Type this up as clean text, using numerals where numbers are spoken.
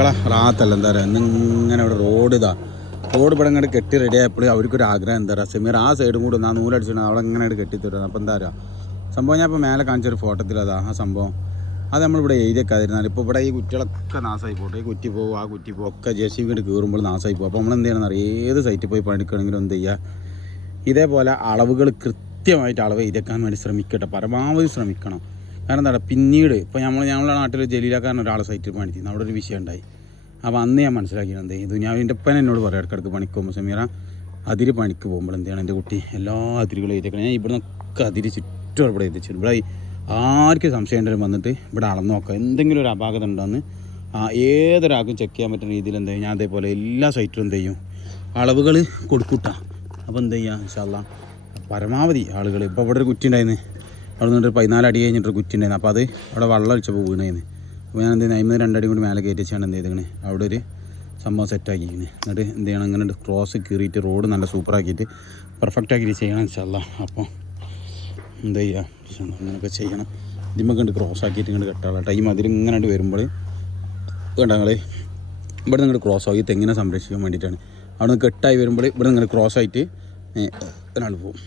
മക്കളെ റാത്തല്ല എന്താ പറയുക ഇന്നിങ്ങനെ ഇവിടെ റോഡ് റോഡ് ഇവിടെ ഇങ്ങോട്ട് കെട്ടി റെഡി ആയപ്പോൾ അവർക്കൊരു ആഗ്രഹം എന്താ പറയുക സെമീർ ആ സൈഡും കൂടെ ആ നൂലടിച്ചിട്ട് അവിടെ ഇങ്ങനെ കെട്ടിത്തരുന്നത്. അപ്പോൾ എന്താ പറയുക സംഭവം ഞാൻ ഇപ്പോൾ മേലെ കാണിച്ചൊരു ഫോട്ടോത്തിൽ ആ സംഭവം അത് നമ്മളിവിടെ എഴുതിയൊക്കാതിരുന്നാൽ ഇപ്പോൾ ഇവിടെ ഈ കുറ്റികളൊക്കെ നാശമായി പോട്ടെ. ഈ കുറ്റി പോകും ആ കുറ്റി പോകും ഒക്കെ JCB കൊണ്ട് കീറുമ്പോൾ നാശമായി പോകും. അപ്പോൾ നമ്മൾ എന്ത് ചെയ്യണമെന്ന് അറിയാം, ഏത് സൈറ്റിൽ പോയി പണിക്കണമെങ്കിലും എന്ത് ചെയ്യുക, ഇതേപോലെ അളവുകൾ കൃത്യമായിട്ട് അളവ് ചെയ്തേക്കാൻ വേണ്ടി ശ്രമിക്കട്ടെ, പരമാവധി ശ്രമിക്കണം. കാരണം എന്താ പറയുക പിന്നീട് ഇപ്പോൾ ഞങ്ങളുടെ നാട്ടിൽ ജലീലാക്കാരൻ ഒരാളെ സൈറ്റിൽ പണിച്ചിരുന്നു, അവിടെ ഒരു വിഷയം ഉണ്ടായി. അപ്പോൾ അന്ന് ഞാൻ മനസ്സിലാക്കിയത് എന്ത് ചെയ്യും, ദുനിയാവിൻ്റെ ഒപ്പം എന്നോട് പറയാം ഇടയ്ക്കിടയ്ക്ക് പണിക്ക് പോകുമ്പോൾ സമീറ അതിര് പണിക്ക് പോകുമ്പോൾ എന്ത് ചെയ്യണം, എൻ്റെ കുട്ടി എല്ലാ അതിരുകളും എഴുതിയേക്കണം. ഞാൻ ഇവിടെ നിന്നൊക്കെ അതിര് ചുറ്റും ഇവിടെ എത്തിച്ചു. ഇവിടെ ആർക്കും സംശയം ഉണ്ടെങ്കിലും വന്നിട്ട് ഇവിടെ അളന്ന് നോക്കാം, എന്തെങ്കിലും ഒരു അപാകത ഉണ്ടോയെന്ന് ഏതൊരാൾക്കും ചെക്ക് ചെയ്യാൻ പറ്റുന്ന രീതിയിൽ എന്ത് ചെയ്യും, ഞാൻ അതേപോലെ എല്ലാ സൈറ്റിലും എന്ത് ചെയ്യും അളവുകൾ കൊടുക്കൂട്ടാ. അപ്പോൾ എന്ത് ചെയ്യുക ഇൻഷാ അല്ലാഹ് പരമാവധി ആളുകൾ. ഇപ്പോൾ ഇവിടെ ഒരു കുറ്റി ഉണ്ടായിരുന്നു, അവിടെ നിന്നൊരു 14 അടി കഴിഞ്ഞിട്ടൊരു കുറ്റി ഉണ്ടായിരുന്നു. അപ്പോൾ അത് അവിടെ വെള്ളം ഒഴിച്ചപ്പോൾ വീണായിരുന്നു. അപ്പോൾ ഞാൻ എന്ത് ചെയ്യുന്നത് 2 അടി കൂടി മേലെ കയറ്റി വെച്ചാണ് എന്ത് ചെയ്തേക്കണേ അവിടെ ഒരു സംഭവം സെറ്റാക്കിയിരിക്കണേ. എന്നിട്ട് എന്ത് ചെയ്യണം, അങ്ങനെ ക്രോസ് കീറിയിട്ട് റോഡ് നല്ല സൂപ്പറാക്കിയിട്ട് പെർഫെക്റ്റാക്കിയിട്ട് ചെയ്യണം ഇൻഷാ അല്ലാഹ്. അപ്പോൾ എന്താ ചെയ്യുക അങ്ങനെയൊക്കെ ചെയ്യണം. ഇതിമ്മക്ക് കണ്ട് ക്രോസ് ആക്കിയിട്ട് ഇങ്ങോട്ട് കെട്ടാനുള്ള ടൈം അതിലിങ്ങനെ വരുമ്പോൾ വേണ്ട ഞങ്ങൾ ഇവിടെ നിന്ന് ക്രോസ് ആക്കി തെങ്ങിനെ സംരക്ഷിക്കാൻ വേണ്ടിയിട്ടാണ്. അവിടെ നിന്ന് കെട്ടായി വരുമ്പോൾ ഇവിടെ നിന്ന് ക്രോസ് ആയിട്ട് ഒരാൾ പോകും.